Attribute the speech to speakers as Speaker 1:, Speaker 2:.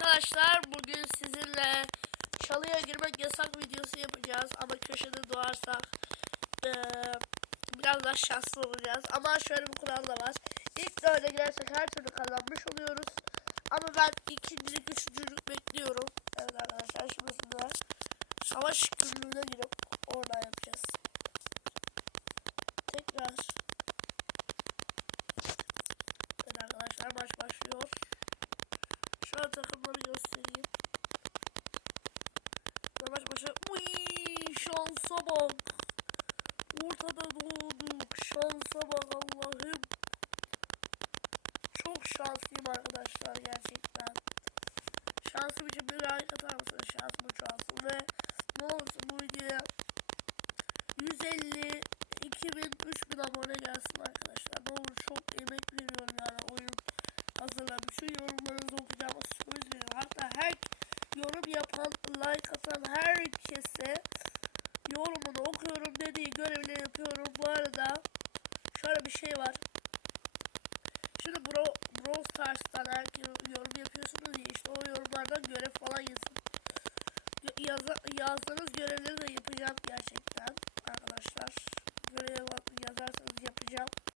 Speaker 1: arkadaşlar bugün sizinle çalıya girmek yasak videosu yapacağız. Ama köşede doğarsak eee, biraz daha şanslı olacağız. Ama şöyle bir kural da var. İlk dörde girersek her türlü kazanmış oluyoruz. Ama ben ikincilik üçüncülük bekliyorum. Evet arkadaşlar şimdi size savaş günlüğüne girip oradan yapacağız tekrar Evet arkadaşlar maç başlıyor an takımları göstereyim. Yavaş başa. Uy, şansa bak. Ortada doğduk. Şansa bak Allah'ım. Çok şanslıyım arkadaşlar gerçekten. Şansım için bir like atar mısınız? Şansımı çoğalsın ve ne olursa bu videoya 150 2000 3000 abone gelsin arkadaşlar. Ne olur çok emek veriyorum yani oyun hazırladım. Şu yorumlarınızı okuyacağıma söz veriyorum. Hatta her like atan herkese yorumunu okuyorum dediği görevleri yapıyorum. Bu arada şöyle bir şey var. Şimdi Bro, Brawl Stars'tan her yorum yapıyorsunuz ya işte o yorumlardan görev falan yazın. Ya- Yaza, yazdığınız görevleri de yapacağım.